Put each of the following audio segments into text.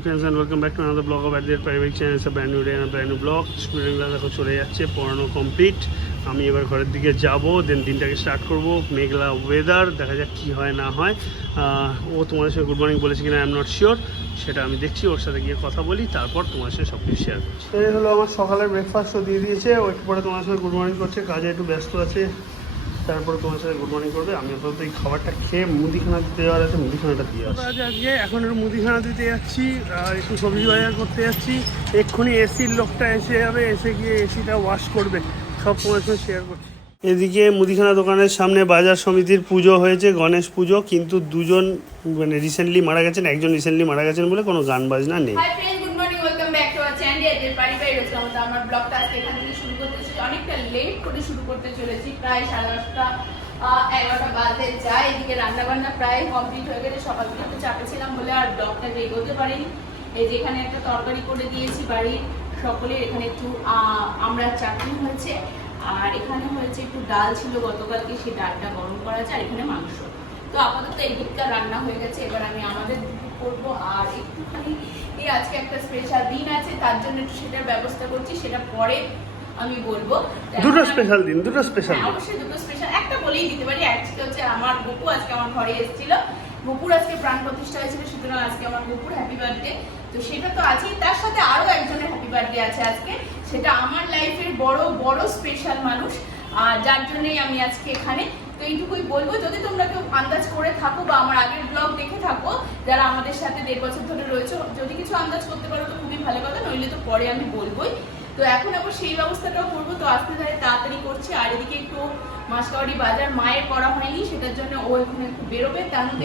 morning friends and welcome back to another vlog of Adler Private Channel. It's a brand new day and a brand new vlog. স্টুডেন্টরা দেখো চলে যাচ্ছে, পড়ানো complete. আমি এবার ঘরের দিকে যাব, দেন দিনটাকে স্টার্ট করব। মেঘলা ওয়েদার, দেখা যাক কী হয় না হয়। ও তোমাদের সঙ্গে গুড মর্নিং বলেছে কিনা আই এম নট শিওর, সেটা আমি দেখছি, ওর সাথে গিয়ে কথা বলি, তারপর তোমার সাথে সব কিছু শেয়ার করছি। এই হলো আমার সকালের ব্রেকফাস্টও দিয়ে দিয়েছে, ও একটু পরে তোমার সঙ্গে গুড মর্নিং করছে, কাজে একটু ব্যস্ত আছে, তারপরে তোমার সাথে গুড মর্নিং করবে। আমি আপাতত এই খাবারটা খেয়ে মুদিখানা দিতে যাওয়ার আছে, মুদিখানাটা দিয়ে আসছি। আজকে এখন একটু মুদিখানা দিতে যাচ্ছি, একটু সবজি বাজার করতে যাচ্ছি। এক্ষুনি এসির লোকটা এসে যাবে, এসে গিয়ে এসিটা ওয়াশ করবে, সব তোমার সঙ্গে শেয়ার করছি। এদিকে মুদিখানা দোকানের সামনে বাজার সমিতির পুজো হয়েছে, গণেশ পুজো, কিন্তু দুজন মানে রিসেন্টলি মারা গেছেন, একজন রিসেন্টলি মারা গেছেন বলে কোনো গান বাজনা নেই। আমার ব্লগটা আজকে এখান থেকে শুরু করতে অনেকটা লেট করে শুরু করতে চলেছি, প্রায় 11:30 11টা বাজতে যায়। এদিকে রান্না বান্না প্রায় কমপ্লিট হয়ে গেছে, সকাল থেকে একটু চাপে ছিলাম বলে আর ব্লগটা এগোতে পারিনি। এই যে এখানে একটা তরকারি করে দিয়েছি বাড়ির সকলে, এখানে একটু আমরা চাটনি হয়েছে, আর এখানে হয়েছে একটু ডাল ছিল গতকালকে, সেই ডালটা গরম করা আছে, আর এখানে মাংস। তো আপাতত এই দিকটা রান্না হয়ে গেছে, এবার আমি আমাদের করবো। আর একটুখানি এই আজকে একটা স্পেশাল দিন আছে, তার জন্য একটু সেটার ব্যবস্থা করছি, সেটা পরে আমি বলবো। দুটো স্পেশাল দিন, দুটো স্পেশাল, অবশ্যই দুটো স্পেশাল, একটা বলেই দিতে পারি। আজকে হচ্ছে আমার গপু আজকে আমার ঘরে এসেছিল, গপুর আজকে প্রাণ প্রতিষ্ঠা হয়েছিল, সুতরাং আজকে আমার গপুর হ্যাপি বার্থডে। তো সেটা তো আছেই, তার সাথে আরো একজনের হ্যাপি বার্থডে আছে আজকে, সেটা আমার লাইফের বড় বড় স্পেশাল মানুষ, যার জন্যই আমি আজকে এখানে। তো এইটুকুই বলবো, যদি তোমরা কেউ আন্দাজ করে থাকো বা আমার আগের ব্লগ দেখে থাকো, যারা আমাদের সাথে 1.5 বছর ধরে রয়েছে, যদি কিছু আন্দাজ করতে পারো তো খুবই ভালো কথা, নইলে তো পরে আমি বলবোই। তো এখন আবার সেই ব্যবস্থাটাও করবো, তো আজকে তাহলে তাড়াতাড়ি করছি। আর এদিকে একটু মাসকাওয়ারি বাজার মায়ের করা হয়নি, সেটার জন্য ও এখানে একটু বেরোবে, তার মধ্যে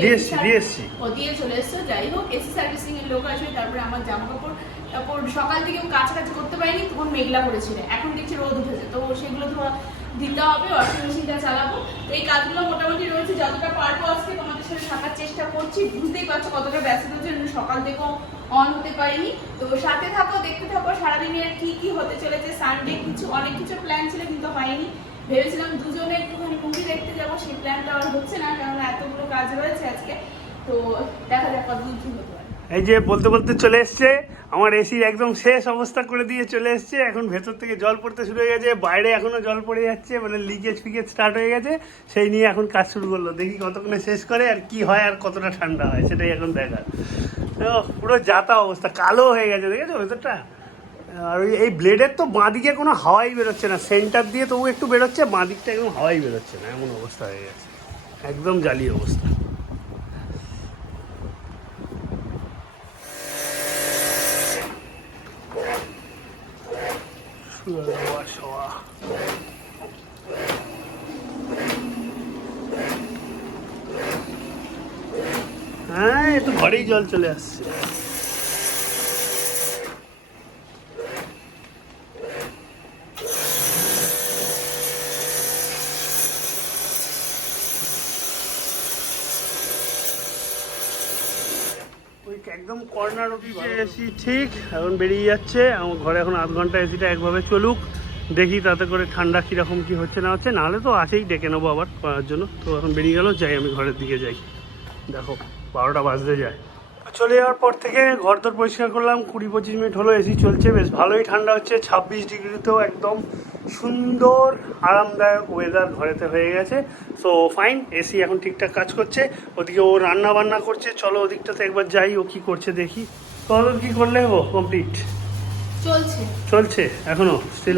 ও দিয়ে চলে এসছো। যাই হোক, এসি সার্ভিসিং এর লোক আসবে, তারপরে আমার জামা কাপড় তারপর সকাল থেকে কাছাকাছি করতে পারিনি, তখন মেঘলা করেছিল, এখন দেখছি রোদ উঠেছে, তো সেগুলো ধোয়া দিতে হবে, ওয়াশিং মেশিনটা চালাবো। তো এই কাজগুলো মোটামুটি রয়েছে, যতটা পারবো আজকে তোমাদের সাথে থাকার চেষ্টা করছি। বুঝতেই পারছো কতটা ব্যস্ত হচ্ছে, সকাল থেকেও অন হতে পারিনি। তো সাথে থাকো, দেখতে থাকো সারাদিনের কি কি হতে চলেছে। সানডে কিছু অনেক কিছু প্ল্যান ছিল, কিন্তু হয়নি। ভেবেছিলাম দুজনে একটুখানি মুভি দেখতে যাবো, সেই প্ল্যানটা আর হচ্ছে না, কারণ এতগুলো কাজ রয়েছে আজকে। তো দেখা যাক কতদূর কি হতে পারে। এই যে বলতে বলতে চলে এসছে, আমার এসির একদম শেষ অবস্থা করে দিয়ে চলে এসছে। এখন ভেতর থেকে জল পড়তে শুরু হয়ে গেছে, বাইরে এখনো জল পড়ে যাচ্ছে, মানে লিকেজ ফিকেজ স্টার্ট হয়ে গেছে। সেই নিয়ে এখন কাজ শুরু করলো, দেখি কতক্ষণে শেষ করে আর কি হয়, আর কতটা ঠান্ডা হয় সেটাই এখন দেখার। তো পুরো যাতা অবস্থা, কালো হয়ে গেছে, দেখেছো ভেতরটা। আর এই ব্লেডের তো বাঁ দিকে কোনো হাওয়াই বেরোচ্ছে না, সেন্টার দিয়ে তবু একটু বেরোচ্ছে, বাঁ দিকটা একদম হাওয়াই বেরোচ্ছে না, এমন অবস্থা হয়ে গেছে, একদম জালি অবস্থা। হ্যাঁ, একটু ঘরেই জল চলে আসছে। একদম কর্নার অফিসে এসি, ঠিক এখন বেরিয়ে যাচ্ছে। আমার ঘরে এখন আধ ঘন্টা এসিটা একভাবে চলুক, দেখি তাতে করে ঠান্ডা কীরকম কী হচ্ছে না হচ্ছে, নাহলে তো আসেই ডেকে নেবো আবার করার জন্য। তো এখন বেরিয়ে গেল, যাই আমি ঘরের দিকে যাই। দেখো 12টা বাজতে যায়। চলে যাওয়ার পর থেকে ঘর দর পরিষ্কার করলাম, 20-25 মিনিট হলো, এসি চলছে, বেশ ভালোই ঠান্ডা হচ্ছে। 26 ডিগ্রিতেও একদম সুন্দর আরামদায়ক ওয়েদার ঘরেতে হয়ে গেছে। সো ফাইন, এসি এখন ঠিকঠাক কাজ করছে। ওদিকে ও রান্না বান্না করছে, চলো ওদিকটাতে একবার যাই, ও কি করছে দেখি। কত কি করলে ও কমপ্লিট চলছে এখনো, স্টিল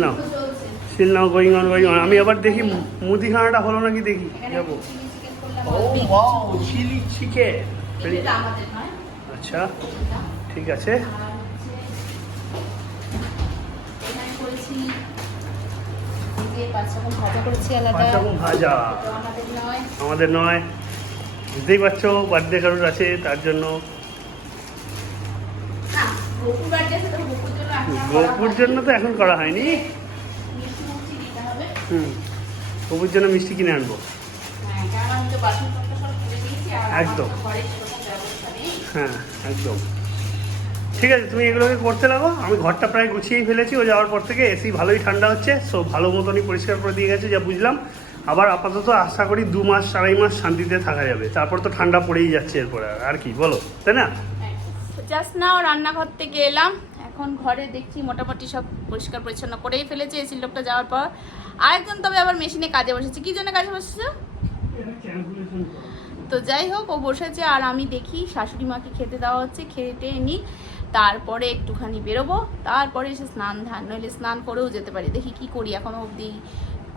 নাও গোয়িং অন। আমি আবার দেখি মুদিখানাটা হলো নাকি, দেখি যাবো। ও ওয়াও, চিলি চিকেন, আচ্ছা ঠিক আছে। ভাজা আমাদের নয়, বুঝতেই পারছো, বার্থডে কারোর আছে, তার জন্য। গপুর জন্য তো এখন করা হয়নি। গপুর জন্য মিষ্টি কিনে আনবো, একদম। হ্যাঁ একদম ঠিক আছে, তুমি এগুলোকে করতে লাগো। আমি ঘরটা প্রায় গুছিয়েই ফেলেছি, ও যাওয়ার পর থেকে এসি ভালোই ঠান্ডা হচ্ছে, সো ভালো মতনই পরিষ্কার করে দিয়ে গেছে যা বুঝলাম। আবার আপাতত আশা করি 2 মাস 2.5 মাস শান্তিতে থাকা যাবে, তারপর তো ঠান্ডা পড়েই যাচ্ছে এরপরে, আর কি বলো, তাই না? জাস্ট নাও রান্নাঘর থেকে এলাম, এখন ঘরে দেখছি মোটামুটি সব পরিষ্কার পরিচ্ছন্ন করেই ফেলেছে এসির লোকটা যাওয়ার পর। আরেকজন তবে আবার মেশিনে কাজে বসেছে। কি জন্য কাজে বসেছে? তো যাই হোক, ও বসেছে আর আমি দেখি শাশুড়ি মাকে খেতে দেওয়া হচ্ছে, খেতে নিই, তারপরে একটুখানি বেরোবো, তারপরে এসে স্নান ধান, নইলে স্নান করেও যেতে পারি। দেখি কি করি, এখনো অবধি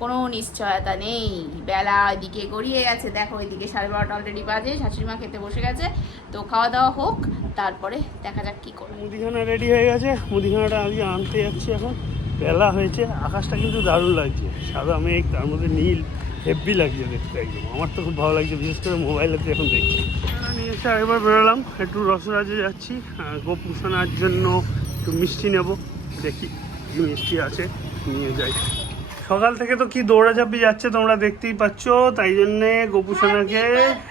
কোনো নিশ্চয়তা নেই। বেলা এদিকে গড়িয়ে গেছে, দেখো এদিকে 12:30 অলরেডি বাজে, শাশুড়ি মা খেতে বসে গেছে। তো খাওয়া দাওয়া হোক, তারপরে দেখা যাক কি করে। মুদিখানা রেডি হয়ে গেছে, মুদিখানাটা আজকে আনতে যাচ্ছি। এখন বেলা হয়েছে, আকাশটা কিন্তু দারুণ লাগছে, সাদা মেঘ, তার মধ্যে নীল, হেভি লাগছে দেখতে একদম। আমার তো খুব ভালো লাগছে, বিশেষ করে মোবাইলেতে এখন দেখছি। নিয়ে এসে আরেকবার বেরোলাম, একটু রসরাজে যাচ্ছি গোপু সোনার জন্য একটু মিষ্টি নেব, দেখি কি মিষ্টি আছে নিয়ে যাই। সকাল থেকে তো কি দৌড়াঝাপি যাচ্ছে তোমরা দেখতেই পাচ্ছ, তাই জন্যে গোপু সোনাকে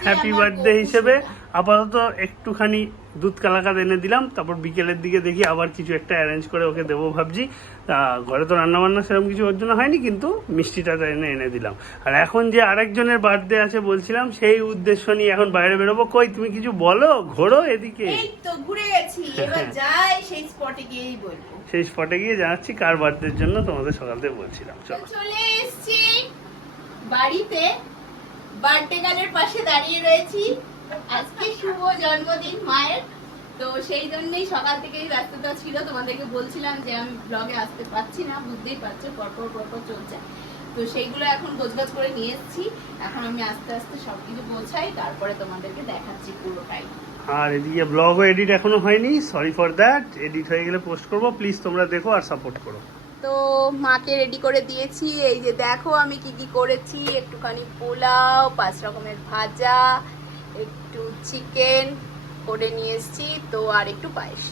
হ্যাপি বার্থডে হিসেবে আপাতত একটুখানি দুধ কালাকাদ এনে দিলাম। তারপর বিকেলের দিকে দেখি আবার কিছু একটা অ্যারেঞ্জ করে ওকে দেবো ভাবছি। তা ঘরে তো রান্নাবান্না সেরকম কিছু ওর জন্য হয়নি, কিন্তু মিষ্টিটা এনে দিলাম। আর এখন যে আরেকজনের বার্থডে আছে বলছিলাম, সেই উদ্দেশ্য নিয়ে এখন বাইরে বেরোবো। কই তুমি কিছু বলো, ঘোরো এদিকে। এই তো ঘুরে গেছি, এবার যাই সেই স্পটে গিয়েই বলবো। সেই স্পটে গিয়ে জানাচ্ছি কার বার্থডের জন্য তোমাদের সকাল থেকে বলছিলাম। চলো, চলে এসেছি বাড়িতে, বার্থডে গার্লের পাশে দাঁড়িয়ে রয়েছি। আজকে শুভ জন্মদিন মায়ের, তো সেই জন্যই সকাল থেকেই ব্যস্ততা ছিল। তোমাদেরকে বলছিলাম যে আমি ব্লগে আসতে পারছি না, বুঝতেই পারছো পরপর চলছে। তো সেইগুলো এখন গোছগাছ করে নিয়ে এসেছি। এখন আমি আস্তে আস্তে সবকিছু গোছাই, তারপরে তোমাদেরকে দেখাচ্ছি পুরোটাই। আর এদিকে ব্লগও এডিট এখনো হয়নি, সরি ফর দ্যাট। এডিট হয়ে গেলে পোস্ট করবো, প্লিজ তোমরা দেখো আর সাপোর্ট করো। তো মাকে রেডি করে দিয়েছি, এই যে দেখো আমি কি কি করেছি। একটুখানি পোলাও, 5 রকমের ভাজা, একটু চিকেন করে নিয়ে এসেছি, তো আর একটু পায়েস।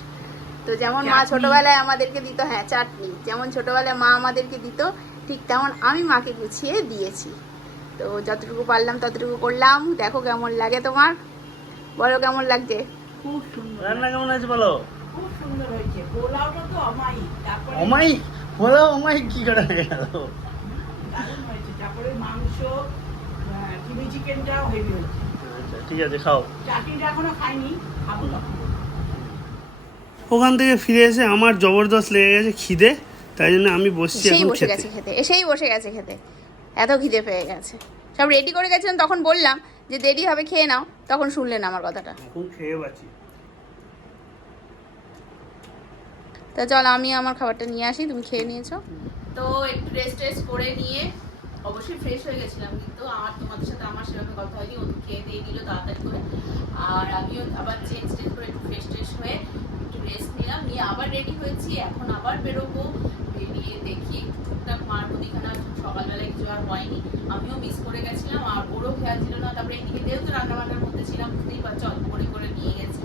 তো যেমন মা ছোটবেলায় আমাদেরকে দিত, হ্যাঁ চাটনি, যেমন ছোটবেলায় মা আমাদেরকে দিত ঠিক তেমন আমি মাকে গুছিয়ে দিয়েছি। তো যতটুকু পারলাম ততটুকু করলাম। দেখো কেমন লাগে তোমার, বলো কেমন লাগছে। খুব সুন্দর, রান্না কেমন আছে বলো? খুব সুন্দর হয়েছে। পোলাওটা তো অমায়িক, তারপরে অমায়িক পোলাও, অমায়িক কি করে গেল? দারুণ হয়েছে। তারপরে মাংস, চিলি চিকেনটাও হেভি হয়েছে। আচ্ছা ঠিক আছে, খাও। চাটনিটা এখনো খাইনি, খাবো তখন। ওখান থেকে ফিরে এসে আমার জবরদস্ত লেগে গেছে খিদে, তাই জন্য আমি বসছি এসেই এখন বসে খেতে। গেছে খেতে, এসেই বসে গেছে খেতে, এত খিদে পেয়ে গেছে। সব রেডি করে গেছিলাম, তখন বললাম যে দেরি হবে খেয়ে নাও, তখন শুনলেন আমার কথাটা। এখন খেয়ে বাঁচি। তা চল আমি আমার খাবারটা নিয়ে আসি, তুমি খেয়ে নিয়েছো তো। একটু রেস্ট করে নিয়ে অবশ্যই ফ্রেশ হয়ে গেছিলাম, কিন্তু আর তোমাদের সাথে আমার সেভাবে কথা হয়নি। ও তো খেয়ে দিয়ে দিল তাড়াতাড়ি করে, আর আমিও আবার চেঞ্জ করে একটু ফ্রেশ হয়ে একটু রেস্ট নিলাম, নিয়ে আবার রেডি হয়েছি। এখন আবার বেরোবো, বেরিয়ে দেখি টুকটাক মার মুদিখানা সকালবেলায় কিছু আর হয়নি, আমিও মিস করে গেছিলাম, আর ওরও খেয়াল ছিল না। তারপরে এদিকে যেহেতু রান্নাবান্নার মধ্যে ছিলাম, বুঝতেই পারছো, অল্প করে নিয়ে গেছি।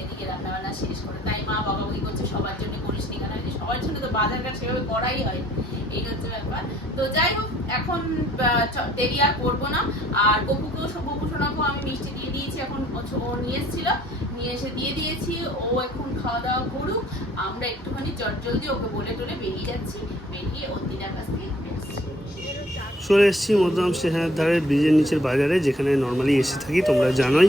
এদিকে রান্নাবান্না শেষ করে তাই মা বকাবকি করছে, সবার জন্য করিস নি কেন? সবার জন্য তো বাজারঘাট সেভাবে করাই হয়, এই হচ্ছে ব্যাপার। তো যাই হোক, এখন দেরি আর করবো না। আর গপু সোনাকেও আমি মিষ্টি দিয়ে দিয়েছি, এখন ও নিয়ে এসেছিল, নিয়ে এসে দিয়ে দিয়েছি। ও এখন খাওয়া দাওয়া করুক, আমরা একটুখানি জলদি ওকে বলে টলে বেরিয়ে যাচ্ছি, বেরিয়ে ওর দিদার কাছ থেকে ঘুরে আসছি। চলে এসেছি মধ্যম স্টেশনের ধারে ব্রিজের নিচের বাজারে, যেখানে নর্মালি এসে থাকি, তোমরা জানোই।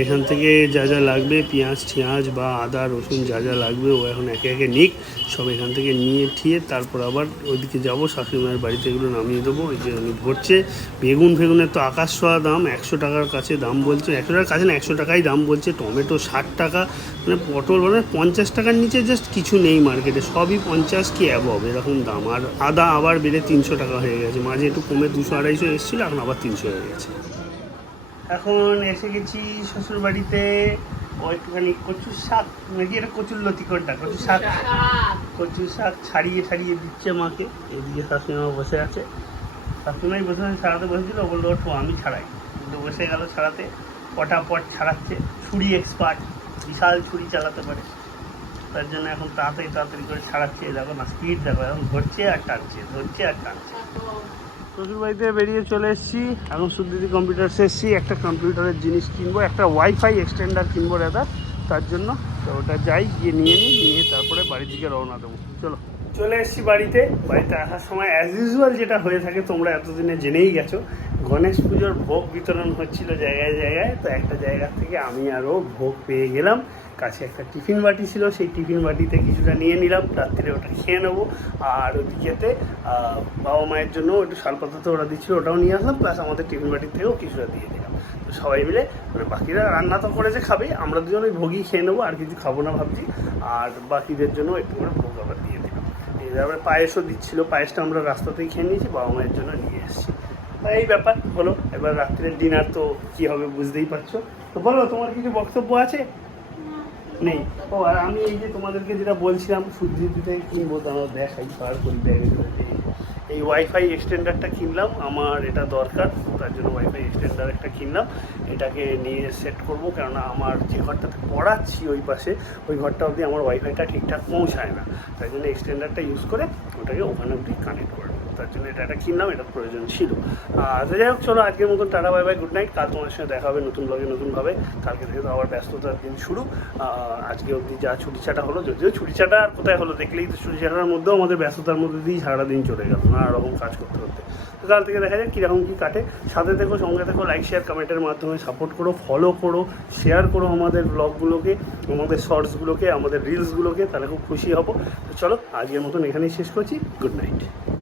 এখান থেকে যা যা লাগবে, পেঁয়াজ টিয়াজ বা আদা রসুন যা যা লাগবে, ও এখন একে একে নিক, সব এখান থেকে নিয়ে ঠিয়ে তারপর আবার ওইদিকে যাবো, শাশুড়ি মায়ের বাড়িতে এগুলো নামিয়ে দেবো। ওই যে উনি ভরছে, ফেগুনের তো আকাশ ছোঁয়া দাম, 100 টাকার কাছে দাম বলছে, 100 টাকার কাছে না, 100 টাকাই দাম বলছে। টমেটো 60 টাকা, মানে পটল মানে 50 টাকার নিচে জাস্ট কিছু নেই মার্কেটে, সবই 50 কি অ্যাবভ এরকম দাম। আর আদা আবার বেড়ে 300 টাকা হয়ে গেছে, মাঝে একটু কমে 200-250 এসেছিলো, এখন আবার 300 হয়ে গেছে। এখন এসে গেছি শ্বশুর বাড়িতে। ও একটুখানি কচুর শাক, নাকি এটা কচুর লতি কোনটা, কচুর শাক ছাড়িয়ে দিচ্ছে মাকে। এদিকে শাশুড়িমা বসে আছে, শাশুড়িমাই বসে ছাড়াতে বসেছিল, ও বললো ওঠো আমি ছাড়াই, কিন্তু বসে গেল ছাড়াতে, পটাপট ছাড়াচ্ছে। ছুরি এক্সপার্ট, বিশাল ছুরি চালাতে পারে, তার জন্য এখন তাড়াতাড়ি করে ছাড়াচ্ছে। দেখো না স্পিড, দেখো এখন ধরছে আর টানছে। শ্বশুর বাড়িতে বেরিয়ে চলে এসেছি, এখন সুদিদি কম্পিউটার্সে এসেছি। একটা কম্পিউটারের জিনিস কিনবো, একটা ওয়াইফাই এক্সটেন্ডার কিনবো দাদা, তার জন্য। তো ওটা যাই, গিয়ে নিয়ে তারপরে বাড়ির দিকে রওনা দেবো। চলে এসেছি বাড়িতে আসার সময় অ্যাজ ইউজুয়াল যেটা হয়ে থাকে, তোমরা এতদিনে জেনেই গেছো গণেশ পুজোর ভোগ বিতরণ হচ্ছিল জায়গায় জায়গায়, তো একটা জায়গা থেকে আমি আরও ভোগ পেয়ে গেলাম। কাছে একটা টিফিন বাটি ছিল, সেই টিফিন বাটিতে কিছুটা নিয়ে নিলাম, রাত্রিরে ওটা খেয়ে নেবো। আর ওদিকেতে বাবা মায়ের জন্য একটু শালপাতা তো ওরা দিচ্ছিল, ওটাও নিয়ে আসলাম, প্লাস আমাদের টিফিন বাটির থেকেও কিছুটা দিয়ে দিলাম। তো সবাই মিলে মানে বাকিরা রান্না তো করেছে খাবেই, আমরা দুজন ওই ভোগই খেয়ে নেবো, আর কিছু খাবো না ভাবছি। আর বাকিদের জন্য একটু করে ভোগ আবার দিয়ে দিলাম। এবার পায়েসও দিচ্ছিলো, পায়েসটা আমরা রাস্তাতেই খেয়ে নিয়েছি, বাবা মায়ের জন্য নিয়ে এসেছি। এই ব্যাপার হলো। এবার রাত্রের ডিনার তো কী হবে বুঝতেই পারছো। তো বলো, তোমার কিছু বক্তব্য আছে? নেই। ও আর আমি এই যে তোমাদেরকে যেটা বলছিলাম সুধীর থেকে কিনবো, তো আমার দেখাই পার করি ব্যাগে। এই ওয়াইফাই এক্সটেন্ডারটা কিনলাম, আমার এটা দরকার, তার জন্য ওয়াইফাই এক্সটেন্ডার একটা কিনলাম। এটাকে নিয়ে সেট করবো, কেননা আমার যে ঘরটাতে পড়াচ্ছি ওই পাশে, ওই ঘরটা অবধি আমার ওয়াইফাইটা ঠিকঠাক পৌঁছায় না, তাই জন্য এক্সটেন্ডারটা ইউজ করে ওটাকে ওখানে অবধি কানেক্ট করে দেবো, তার জন্য এটা একটা কিনলাম, এটা প্রয়োজন ছিল। তো যাই হোক, চলো আজকের মতন tata, bye bye, good night. কাল তোমার সঙ্গে দেখা হবে নতুন ব্লগে নতুনভাবে। কালকে থেকে তো আবার ব্যস্ততার দিন শুরু। আজকে অবধি যা ছুটিছাটা হলো, যদিও ছুটিছাটা আর কোথায় হলো, দেখলেই তো ছুটিছাটার মধ্যেও আমাদের ব্যস্ততার মধ্যে দিয়েই সারাটা দিন চলে গেল নানা রকম কাজ করতে করতে। তো কাল থেকে দেখা যাক কীরকম কী কাটে। সাথে থেকো, সঙ্গে থেকো, লাইক শেয়ার কমেন্টের মাধ্যমে সাপোর্ট করো, ফলো করো, শেয়ার করো আমাদের ব্লগগুলোকে, আমাদের শর্টসগুলোকে, আমাদের রিলসগুলোকে, তাহলে খুব খুশি হব। তো চলো আজকের মতন এখানেই শেষ করছি। Good night.